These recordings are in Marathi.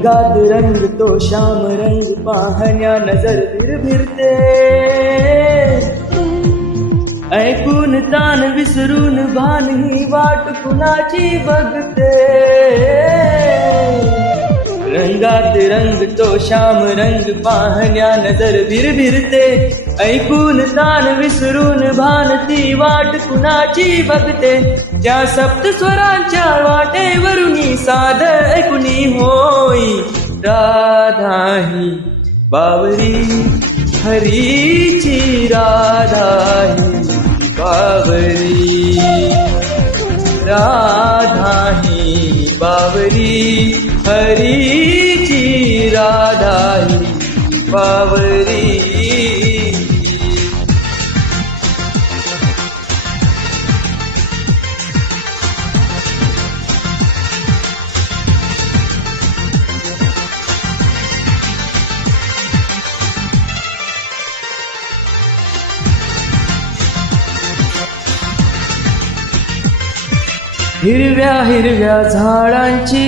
रंगात रंग तो श्याम रंग पाहण्या नजर भिरभिरते ऐकून तान विसरून भान ही वाट कुणाची बघते रंगात रंग तो श्याम रंग पाहण्या नजर भिरभिरते ऐकून तान विसरून भान ती वाट कुणाची बघते त्या सप्त स्वरांच्या वाटेवरुनी साध ऐकुनी होई राधा ही बावरी हरीची राधा ही बावरी राधा ही बावरी हरीची राधा ही बावरी हिरव्या हिरव्या झाडांची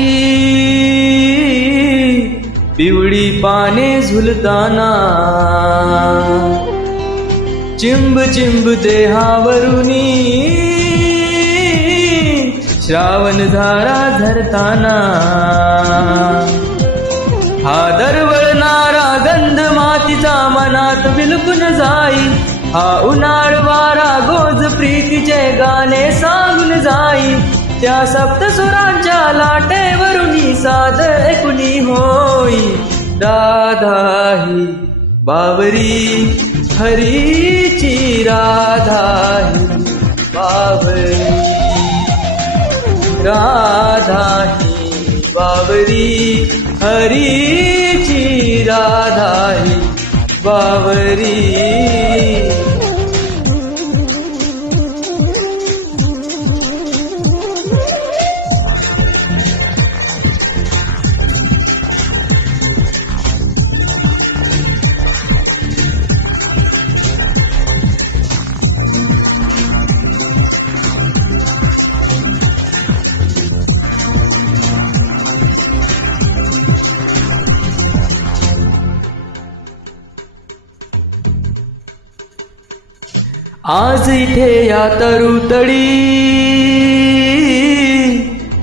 पिवळी पाने झुलताना चिंब चिंब देहावरुनी श्रावण धारा झरताना हा दरवळणारा गंध मातीचा मनात बिलकुल जाई हा उन्हाळ वारा गोज प्रीतीचे गाणे सांगून जाई त्या सप्त सुरांच्या लाटेवरुनी साध ऐकुनी होई राधा ही बावरी हरीची राधा ही बावरी राधा ही बावरी हरीची राधा ही बावरी आज इथे या तरुतडी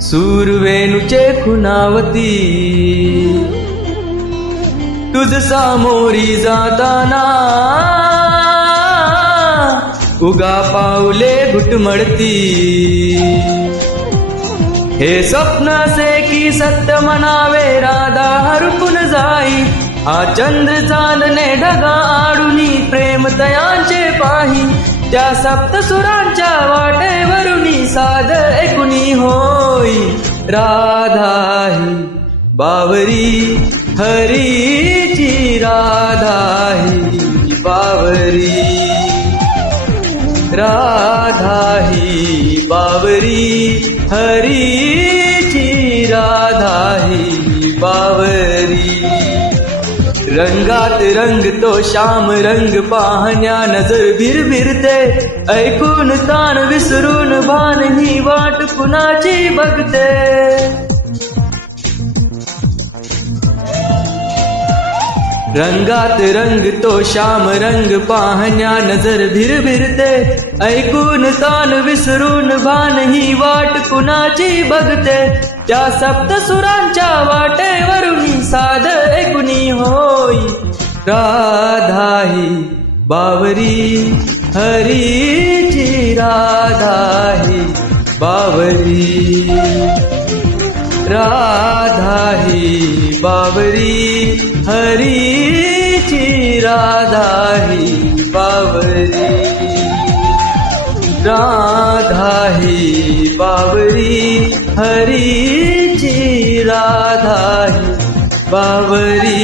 सूरवेणूचे खुणावती तुझ सामोरी जाताना उगा पाऊले घुटमळती हे स्वप्न असे की सत्य म्हणावे राधा हरपून जाई हा चंद्र चांदणे ढगा आडुनी प्रेम तयांचे पाही त्या सप्त सुरांच्या वाटेवरुनी साध ऐकुनी होई राधा ही बावरी हरीची राधा ही बावरी राधा ही बावरी हरीची राधा ही बावरी रंगात रंग तो श्याम रंग पाहण्या नजर भिरभिरते ऐकून तान विसरून भान ही वाट कुणाची बघते रंगात रंग तो श्याम रंग पाहण्या नजर भिरभिरते ऐकून तान विसरून भान ही वाट कुणाची बघते त्या सप्त सुरांच्या वाटेवरुनी साध ऐकुनी होई राधा ही बावरी हरीची राधा ही बावरी राधा ही बावरी हरीची राधा ही बावरी राधा ही बावरी हरीची राधा ही बावरी